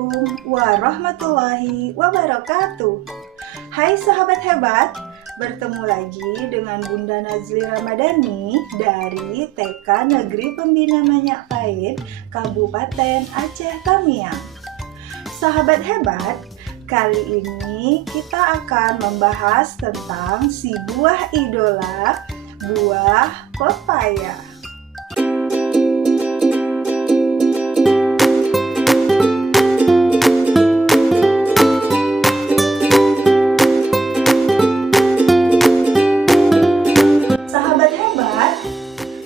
Assalamualaikum warahmatullahi wabarakatuh. Hai sahabat hebat, bertemu lagi dengan Bunda Nazli Ramadhani dari TK Negeri Pembina Majapahit, Kabupaten Aceh Tamiang. Sahabat hebat, kali ini kita akan membahas tentang si buah idola, buah pepaya.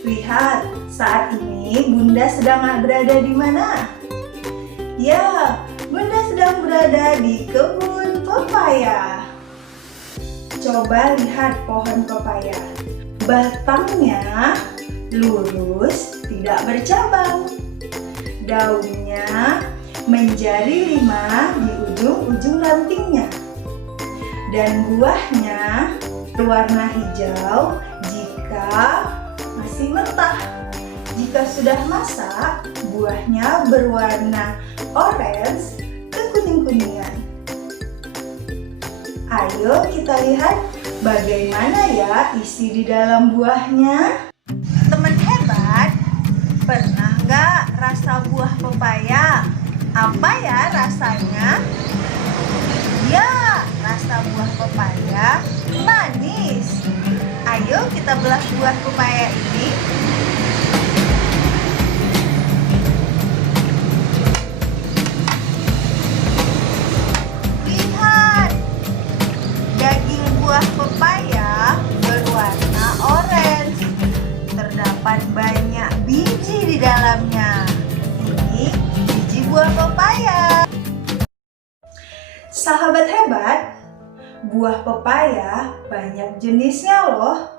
Lihat, saat ini Bunda sedang berada di mana? Ya, Bunda sedang berada di kebun pepaya. Coba lihat pohon pepaya. Batangnya lurus, tidak bercabang. Daunnya menjadi 5 di ujung-ujung rantingnya. Dan buahnya berwarna hijau jika masih mentah. Jika sudah masak, buahnya berwarna orange kekuning-kuningan. Ayo kita lihat bagaimana ya isi di dalam buahnya. Teman hebat, pernah nggak rasa buah pepaya? Apa ya rasanya? Ya, rasa buah pepaya manis. Ayo kita belah buah pepaya ini. Lihat, daging buah pepaya berwarna orange. Terdapat banyak biji di dalamnya. Ini biji buah pepaya. Sahabat hebat, buah pepaya banyak jenisnya loh.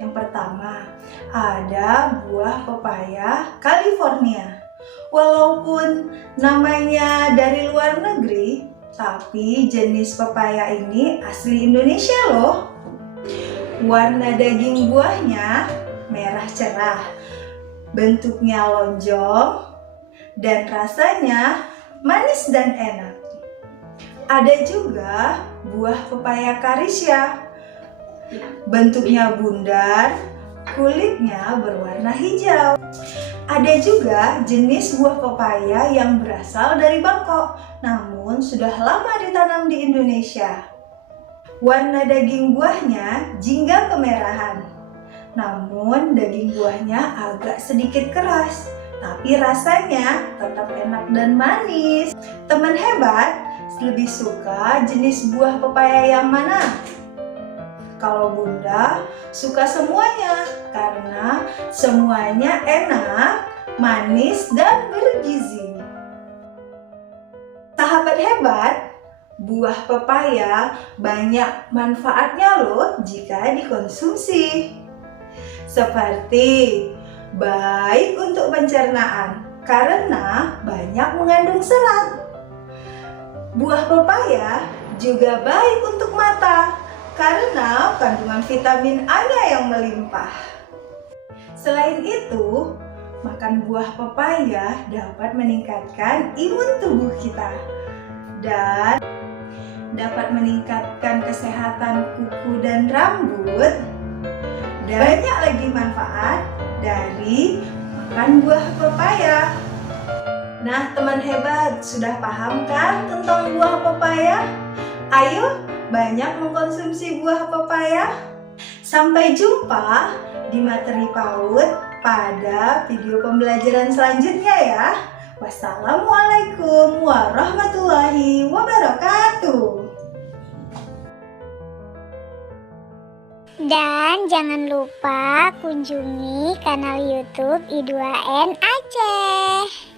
Yang pertama, ada buah pepaya California. Walaupun namanya dari luar negeri, tapi jenis pepaya ini asli Indonesia loh. Warna daging buahnya merah cerah, bentuknya lonjong, dan rasanya manis dan enak. Ada juga buah pepaya Caricia. Bentuknya bundar, kulitnya berwarna hijau. Ada juga jenis buah pepaya yang berasal dari Bangkok, namun sudah lama ditanam di Indonesia. Warna daging buahnya jingga kemerahan, namun daging buahnya agak sedikit keras, tapi rasanya tetap enak dan manis. Teman hebat, lebih suka jenis buah pepaya yang mana? Kalau Bunda suka semuanya karena semuanya enak, manis, dan bergizi. Sahabat hebat, buah pepaya banyak manfaatnya loh jika dikonsumsi. Seperti baik untuk pencernaan karena banyak mengandung serat. Buah pepaya juga baik untuk mata karena kandungan vitamin A-nya yang melimpah. Selain itu, makan buah pepaya dapat meningkatkan imun tubuh kita dan dapat meningkatkan kesehatan kuku dan rambut. Dan banyak lagi manfaat dari makan buah pepaya. Nah, teman hebat, sudah paham kan tentang buah pepaya? Ayo, banyak mengkonsumsi buah pepaya. Sampai jumpa di materi PAUD pada video pembelajaran selanjutnya ya. Wassalamualaikum warahmatullahi wabarakatuh. Dan jangan lupa kunjungi kanal YouTube I2N Aceh.